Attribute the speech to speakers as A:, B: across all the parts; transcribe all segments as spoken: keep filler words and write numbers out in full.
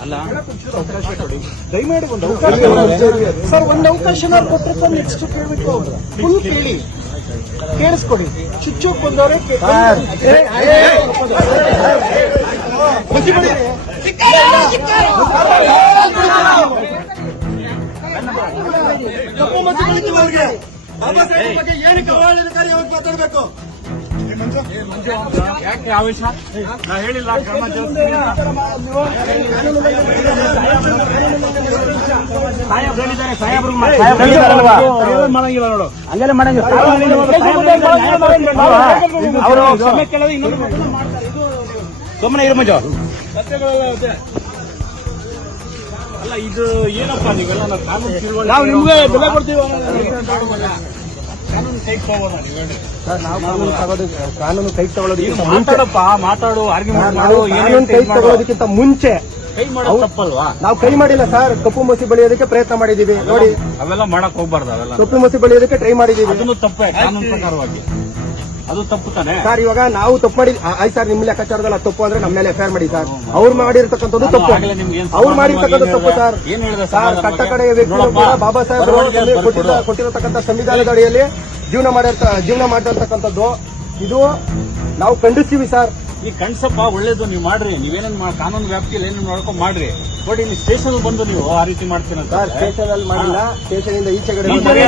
A: ಅಲ್ಲ
B: ದಯಮಾಡಿ ಒಂದು ಅವಕಾಶ ಸರ್, ಒಂದು ಅವಕಾಶ ಕೊಟ್ಟರೆ ನೆಕ್ಸ್ಟ್ ಕೇಳಬೇಕು. ಫುಲ್ ಕೇಳಿ, ಕೇಳಿಸ್ಕೊಡಿ. ಚುಚ್ಚೋಕ್ ಬಂದವ್ರೆ ಕಪ್ಪು ಮಸಿ ಬಳಿತವರಿಗೆ ಬಾಬಾ ಸಾಹೇಬ್ ಬಗ್ಗೆ ಏನಕ್ಕೆ ಅವಹೇಳನಕಾರಿ ಯಾವಾಗ ಮಾತಾಡಬೇಕು?
A: ಯಾಕೆ ಆವೇಶ? ನಾ ಹೇಳಿಲ್ಲ ಕ್ರಮ ಸಾಹೇಬ್ ಹೇಳಿದ್ದಾರೆ. ಸಾಹೇಬ್ರು ಮಾಡಂಗಿಲ್ಲ ನೋಡು, ಹಂಗೆಲ್ಲ ಮಾಡಂಗಿಲ್ಲ. ಅವರು ಕ್ಷಮೆ ಕೇಳೋದು ಇನ್ನೊಂದು ಸುಮ್ಮನೆ ಇರು ಮಂಜು. ಅಲ್ಲ ಇದು ಏನಪ್ಪಾ ನೀವೆಲ್ಲ ನಾವು ನಿಮ್ಗೆ ಬೆಲೆ ಕೊಡ್ತೀವಿ. ಕಾನೂನು ಕೈ ತಗೋಬೋದ ನೀವು ಹೇಳಿ
B: ಸರ್? ನಾವು ಕಾನೂನು ತಗೋದು ಕಾನೂನು ಕೈ ತಗೊಳ್ಳೋದಕ್ಕಿಂತ
A: ಮಾತಾಡಪ್ಪ ಮಾತಾಡು ಆರ್ಗ್ಯುಮೆಂಟ್ ಮಾಡು.
B: ಕಾನೂನು ಕೈ ತಗೊಳ್ಳೋದಕ್ಕಿಂತ ಮುಂಚೆ
A: ಕೈ ಮಾಡೋದು ತಪ್ಪಲ್ವಾ?
B: ನಾವು ಕೈ ಮಾಡಿಲ್ಲ ಸರ್. ಕಪ್ಪು ಮಸಿ ಬಳಿಯೋದಕ್ಕೆ ಪ್ರಯತ್ನ ಮಾಡಿದೀವಿ ನೋಡಿ.
A: ಅವೆಲ್ಲ ಮಾಡಕ್ ಹೋಗ್ಬಾರ್ದು. ಅವೆಲ್ಲ
B: ಕಪ್ಪು ಮಸಿ ಬಳಿಯೋದಕ್ಕೆ ಟ್ರೈ ಮಾಡಿದೀವಿ.
A: ಅದನ್ನು ತಪ್ಪೇ ಕಾನೂನು ಪ್ರಕಾರವಾಗಿ. ಅದು ತಪ್ಪು ತಾನೆ
B: ಸರ್. ಇವಾಗ ನಾವು ತಪ್ಪು ಮಾಡಿ ಆಯ್ತು ಸರ್, ನಿಮ್ಮ ಲೆಕ್ಕಾಚಾರದಲ್ಲಿ ತಪ್ಪು ಅಂದ್ರೆ ನಮ್ಮ ಮೇಲೆ ಎಫ್ಐಆರ್ ಮಾಡಿ ಸರ್. ಅವ್ರು ಮಾಡಿರ್ತಕ್ಕಂಥದ್ದು ತಪ್ಪು, ಅವ್ರು ಮಾಡಿರ್ತಕ್ಕಂಥ ತಪ್ಪು ಸರ್. ಸರ್, ಕಟ್ಟ ಕಡೆಯ ವ್ಯಕ್ತಿಗಳು ಕೂಡ ಬಾಬಾ ಸಾಹೇಬ್ ಕೊಟ್ಟಿರತಕ್ಕಂಥ ಸಂವಿಧಾನದ ಅಡಿಯಲ್ಲಿ ಜೀವನ ಮಾಡಿರ್ತ ಜೀವನ ಮಾಡಿರ್ತಕ್ಕಂಥದ್ದು ಇದು ನಾವು ಖಂಡಿಸ್ತೀವಿ ಸರ್.
A: ಈ ಕಣ್ಸಪ್ಪ ಒಳ್ಳೇದು ನೀವು ಮಾಡ್ರಿ. ನೀವೇನೇನ್ ಕಾನೂನು ವ್ಯಾಪ್ತಿಯಲ್ಲಿ ಏನೇನು ನೋಡ್ಕೊಂಡ್ ಮಾಡ್ರಿ. ಬಟ್ ಇಲ್ಲಿ ಸ್ಟೇಷನ್ ಬಂದು ನೀವು ಆ ರೀತಿ ಮಾಡ್ತೀರಂತ
B: ಸರ್. ಸ್ಟೇಷನ್ ಅಲ್ಲಿ ಮಾಡಿಲ್ಲ, ಸ್ಟೇಷನ್ ಇಂದ ಈಚೆಗಡೆ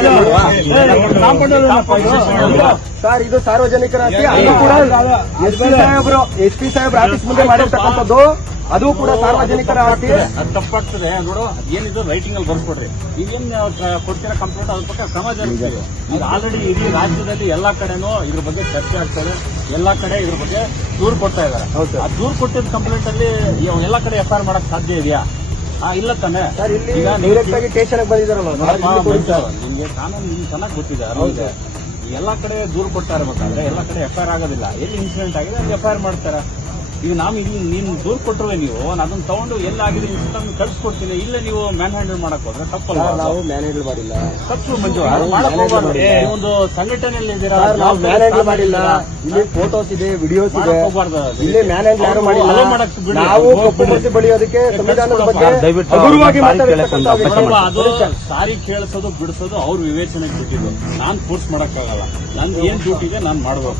B: ಸರ್. ಇದು ಸಾರ್ವಜನಿಕರ ಆಸ್ತಿ. ಅದು ಕೂಡ ಎಸ್ ಪಿ ಸಾಹೇಬ್ರು ಎಸ್ ಪಿ ಸಾಹೇಬ್ರ ಆಫೀಸ್ ಮುಂದೆ ಮಾಡಿರ್ತಕ್ಕಂಥದ್ದು. ಅದು ಕೂಡ ಸಾರ್ವಜನಿಕರ ಆಸ್ತಿ.
A: ಅದು ತಪ್ಪಾಗ್ತದೆ ನೋಡು. ಏನಿದು ರೈಟಿಂಗ್ ಅಲ್ಲಿ ಬರ್ಸ್ಕೊಡ್ರಿ. ನೀವೇನ್ ಕೊಡ್ತೀರಾ ಕಂಪ್ಲೇಂಟ್ ಅದ್ರ ಬಗ್ಗೆ ಕ್ರಮ ಜರುಗಿಸ್ತೀವಿ. ಈಗ ಆಲ್ರೆಡಿ ಇಡೀ ರಾಜ್ಯದಲ್ಲಿ ಎಲ್ಲಾ ಕಡೆನೂ ಇದ್ರ ಬಗ್ಗೆ ಚರ್ಚೆ ಆಗ್ತದೆ. ಎಲ್ಲಾ ಕಡೆ ಇದ್ರ ಬಗ್ಗೆ ದೂರು ಕೊಡ್ತಾ ಇದಾರೆ. ಆ ದೂರು ಕೊಟ್ಟಿದ್ದ ಕಂಪ್ಲೇಂಟ್ ಅಲ್ಲಿ ಎಲ್ಲಾ ಕಡೆ ಎಫ್ ಐ ಆರ್ ಮಾಡಕ್ ಸಾಧ್ಯ ಇದೆಯಾ? ಇಲ್ಲ ತಾನೆ
B: ಸರ್. ಇಲ್ಲಿ ಡೈರೆಕ್ಟ್ ಆಗಿ ಸ್ಟೇಷನ್ ಬಂದಿದ್ದಾರಲ್ಲ
A: ನಿಮ್ಗೆ ಕಾನೂನು ನಿಮ್ಗೆ ಚೆನ್ನಾಗಿ ಗೊತ್ತಿದೆ. ಹೌದು, ಎಲ್ಲಾ ಕಡೆ ದೂರು ಕೊಡ್ತಾ ಇರ್ಬೇಕಾದ್ರೆ ಎಲ್ಲಾ ಕಡೆ ಎಫ್ ಐ ಆರ್ ಆಗೋದಿಲ್ಲ. ಎಲ್ಲಿ ಇನ್ಸಿಡೆಂಟ್ ಆಗಿದೆ ಅಲ್ಲಿ ಎಫ್ ಐ ಆರ್ ಮಾಡ್ತಾರೆ. ಈಗ ನಾವು ಇಲ್ಲಿ ನೀನು ದೂರು ಕೊಟ್ಟರೆ ನೀವು ಅದನ್ನ ತಗೊಂಡು ಎಲ್ಲಾಗಿದೆ ಇನ್ಸ್ಟಾಲ್ ಕಳ್ಸಿಕೊಡ್ತೀನಿ. ಇಲ್ಲ ನೀವು ಮ್ಯಾನ್ ಹ್ಯಾಂಡಲ್ ಮಾಡಕ್ ಹೋದ್ರೆ ತಪ್ಪಲ್ಲ.
B: ನಾವು ಮ್ಯಾನ್ ಹ್ಯಾಂಡಲ್ ಮಾಡಿಲ್ಲ.
A: ತಪ್ಪು ಮಂಜು. ಮಾಡಕ್ ಹೋಗ್ಬಾರ್ದು. ಒಂದು ಸಂಘಟನೆಯಲ್ಲಿ ಇದ್ದೀರಾ,
B: ನಾವು ಮ್ಯಾನ್ ಹ್ಯಾಂಡಲ್ ಮಾಡಿಲ್ಲ. ಇಲ್ಲಿ ಫೋಟೋಸ್ ಇದೆ, ವಿಡಿಯೋಸ್ ಇದೆ. ಇಲ್ಲಿ ಮ್ಯಾನ್ ಹ್ಯಾಂಡಲ್ ಯಾರು ಮಾಡಿಲ್ಲ. ನಾವು ಕಪ್ಪು ಮಸಿ ಬಳಿಯೋದಕ್ಕೆ ಸಂವಿಧಾನದ ಬಗ್ಗೆ ಹಗುರವಾಗಿ
A: ಅದು ಸಾರಿ ಕೇಳಿಸೋದು ಬಿಡಿಸೋದು ಅವ್ರ ವಿವೇಚನೆಗೆ ಬಿಟ್ಟಿದ್ದು. ನಾನ್ ಫೋರ್ಸ್ ಮಾಡಕ್ಕಾಗಲ್ಲ. ನನ್ ಏನ್ ಡ್ಯೂಟಿ ಇದೆ ನಾನ್ ಮಾಡ್ಬೇಕು.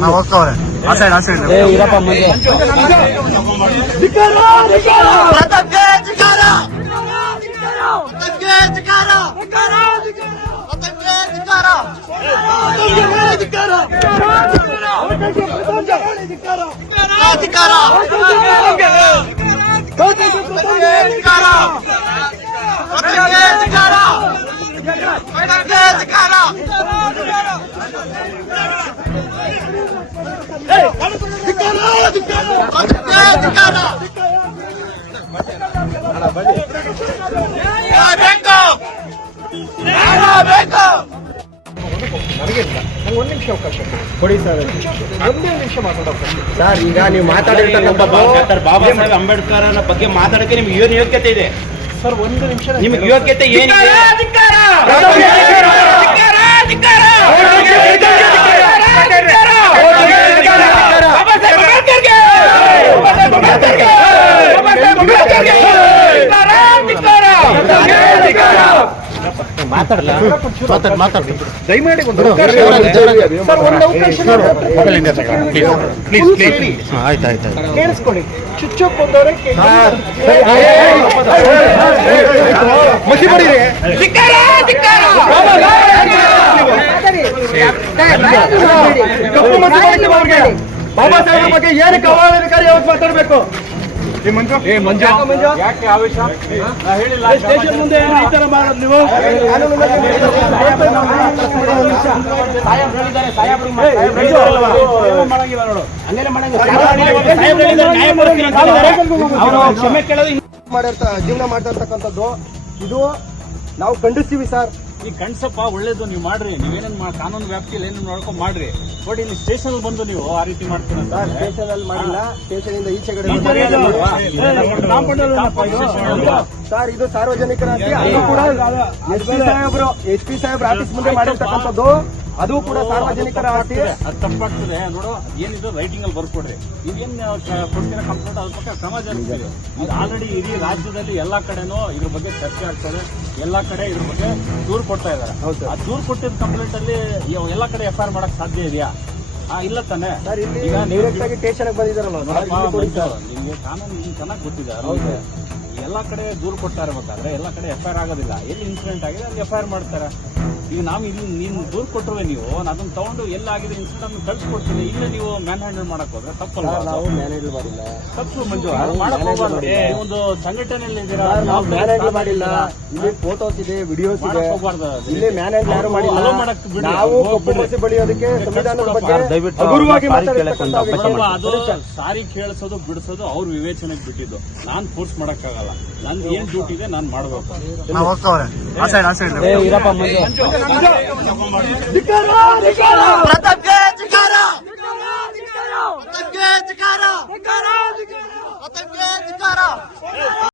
B: ಒಂದು ನಿಮಿಷ ಅವಕಾಶ ಕೊಡಿ ಸರ್. ಒಂದೇ ನಿಮಿಷ ಮಾತಾಡೋಕೆ ಸರ್. ಈಗ ನೀವು ಮಾತಾಡಿರ್ತಕ್ಕಂಥ
A: ಡಾಕ್ಟರ್ ಬಾಬಾ ಸಾಹೇಬ್ ಅಂಬೇಡ್ಕರ್ ಬಗ್ಗೆ ಮಾತಾಡಕ್ಕೆ ನಿಮ್ಗೆ ಏನು ಯೋಗ್ಯತೆ ಇದೆ
B: ಸರ್? ಒಂದು ನಿಮಿಷ
A: ನಿಮ್ಗೆ ಯೋಗ್ಯತೆ ಏನಿದೆ? ಮಾತಾಡಲ್ಲ ಮಾತಾಡ
B: ದಯಮಾಡಿ ಒಂದು ಅವಕಾಶ ಸರ್. ಒಂದು ಅವಕಾಶ
A: ಆಯ್ತು ಆಯ್ತು
B: ಕೇಳಿಸ್ಕೊಳ್ಳಿ. ಚುಚ್ಚೋಕ್ ಬಂದವ್ರೆ ಮಸಿ ಬರೀರಿ. ಕಪ್ಪು ಮಸಿ ಬಳಿತವರಿಗೆ ಬಾಬಾ ಸಾಹೇಬ್ ಬಗ್ಗೆ ಏನಕ್ಕೆ ಅವಹೇಳನಕಾರಿ ಯಾವಾಗ ಮಾತಾಡಬೇಕು?
A: ಯಾಕೆ ಆವೇಶ? ನಾ ಹೇಳಿಲ್ಲ ಸ್ಟೇಷನ್ ಮುಂದೆ ಈ ತರ ಮಾಡೋದು ನೀವು. ಮಾಡಂಗಿಲ್ಲ ನೋಡು, ಹಂಗೆಲ್ಲ ಮಾಡಂಗಿಲ್ಲ. ಅವರು ಕ್ಷಮೆ ಕೇಳೋದು
B: ಮಾಡಿರ್ತ ಜೀವನ ಮಾಡ್ತಿರ್ತಕ್ಕಂಥದ್ದು ಇದು ನಾವು ಖಂಡಿಸ್ತೀವಿ ಸರ್.
A: ಈ ಕಣ್ಸಪ್ಪ ಒಳ್ಳೇದು ನೀವು ಮಾಡ್ರಿ. ನೀವೇನೇನ್ ಕಾನೂನು ವ್ಯಾಪ್ತಿಯಲ್ಲಿ ಏನೇನು ನೋಡ್ಕೊಂಡ್ ಮಾಡ್ರಿ. ಬಟ್ ಇಲ್ಲಿ ಸ್ಟೇಷನ್ ಬಂದು ನೀವು ಆ ರೀತಿ ಮಾಡ್ತೀರ
B: ಸರ್. ಸ್ಟೇಷನ್ ಅಲ್ಲಿ ಮಾಡಿಲ್ಲ, ಸ್ಟೇಷನ್ ಇಂದ ಈಚೆಗಡೆ ಸರ್ ಇದು ಸಾರ್ವಜನಿಕರ ಆಸ್ತಿ. ಅದು ಕೂಡ ಎಸ್ ಪಿ ಸಾಹೇಬ್ರು ಎಸ್ ಪಿ ಸಾಹೇಬ್ರ ಆಫೀಸ್ ಮುಂದೆ ಮಾಡಿರ್ತಕ್ಕಂಥದ್ದು. ಅದು ಕೂಡ ಸಾರ್ವಜನಿಕರ ಆಸ್ತಿ.
A: ಅದು ತಪ್ಪಾಗ್ತದೆ ನೋಡು. ಏನಿದೆ ರೈಟಿಂಗ್ ಅಲ್ಲಿ ಬರ್ಕೊಡ್ರಿ. ಇದೇನ್ ಕೊಡ್ತೀರಾ ಕಂಪ್ಲೇಂಟ್ ಅದ್ರ ಪಕ್ಕ ಕ್ರಮ ಜರುಗಿಸ್ತೀವಿ. ಇದು ಆಲ್ರೆಡಿ ಇಡೀ ರಾಜ್ಯದಲ್ಲಿ ಎಲ್ಲಾ ಕಡೆನೂ ಇದ್ರ ಬಗ್ಗೆ ಚರ್ಚೆ ಆಗ್ತದೆ. ಎಲ್ಲಾ ಕಡೆ ಇದ್ರ ಬಗ್ಗೆ ದೂರು ಕೊಡ್ತಾ ಇದಾರೆ. ಆ ದೂರು ಕೊಟ್ಟಿದ್ದ ಕಂಪ್ಲೇಂಟ್ ಅಲ್ಲಿ ಎಲ್ಲಾ ಕಡೆ ಎಫ್ ಐ ಆರ್ ಮಾಡಕ್ ಸಾಧ್ಯ ಇದೆಯಾ? ಆ ಇಲ್ಲ ತಾನೆ.
B: ಸರ್ ಇಲ್ಲಿ ಡೈರೆಕ್ಟ್ ಆಗಿ ಸ್ಟೇಷನ್ ಬಂದಿದ್ದಾರಲ್ಲ
A: ನಿಮ್ಗೆ ಕಾನೂನು ನಿಮ್ಗೆ ಚೆನ್ನಾಗಿ ಗೊತ್ತಿದೆ. ಎಲ್ಲಾ ಕಡೆ ದೂರು ಕೊಡ್ತಾ ಇರ್ಬೇಕಾದ್ರೆ ಎಲ್ಲಾ ಕಡೆ ಎಫ್ ಐ ಆರ್ ಆಗೋದಿಲ್ಲ. ಎಲ್ಲಿ ಇನ್ಸಿಡೆಂಟ್ ಆಗಿದೆ ಅಲ್ಲಿ ಎಫ್ ಐ ಆರ್ ಮಾಡ್ತಾರೆ. ಈಗ ನಾವು ಇಲ್ಲಿ ನೀನು ದೂರು ಕೊಟ್ಟರುವೆ ನೀವು ಅದನ್ನ ತಗೊಂಡು ಎಲ್ಲಾಗಿದೆ ಇನ್ಸಿಡೆಂಟ್ ಅನ್ನು ಕಳ್ಸಿಕೊಡ್ತೀನಿ. ಇಲ್ಲ ನೀವು ಮ್ಯಾನ್ ಹ್ಯಾಂಡಲ್ ಮಾಡಕ್ ಹೋದ್ರೆ ತಪ್ಪಲ್ಲ.
B: ನಾವು ಮ್ಯಾನ್ ಹ್ಯಾಂಡಲ್ ಮಾಡಿಲ್ಲ.
A: ತಪ್ಪು ಮಂಜು, ಮಾಡಕ್ ಹೋಗ್ಬಾರ್ದು. ಒಂದು ಸಂಘಟನೆಯಲ್ಲಿ ಇದ್ದೀರಾ,
B: ನಾವು ಮ್ಯಾನ್ ಹ್ಯಾಂಡಲ್ ಮಾಡಿಲ್ಲ. ಇಲ್ಲಿ ಫೋಟೋಸ್ ಇದೆ, ವಿಡಿಯೋಸ್ ಇದೆ.
A: ಹೋಗ್ಬಾರ್ದು.
B: ಇಲ್ಲಿ ಮ್ಯಾನ್ ಹ್ಯಾಂಡಲ್ ಯಾರು ಮಾಡಿಲ್ಲ.
A: ಅಲೋ ಮಾಡಕ್ ಬಿಡಿ.
B: ನಾವು ಕಪ್ಪು ಮಸಿ ಬಳಿಯೋದಕ್ಕೆ ಸಂವಿಧಾನದ ಬಗ್ಗೆ ಹಗುರವಾಗಿ ಮಾತಾಡ್ತಕ್ಕಂಥ ವ್ಯಕ್ತಿ.
A: ಅದು ಸಾರಿ ಕೇಳಿಸೋದು ಬಿಡಿಸೋದು ಅವ್ರ ವಿವೇಚನೆಗೆ ಬಿಟ್ಟಿದ್ದು. ನಾನ್ ಫೋರ್ಸ್ ಮಾಡಕ್ಕಾಗಲ್ಲ. ನಂದು ಏನ್ ಡ್ಯೂಟಿ ಇದೆ ನಾನ್ ಮಾಡ್ಬೇಕು.
B: ಪ್ರತಾಪ್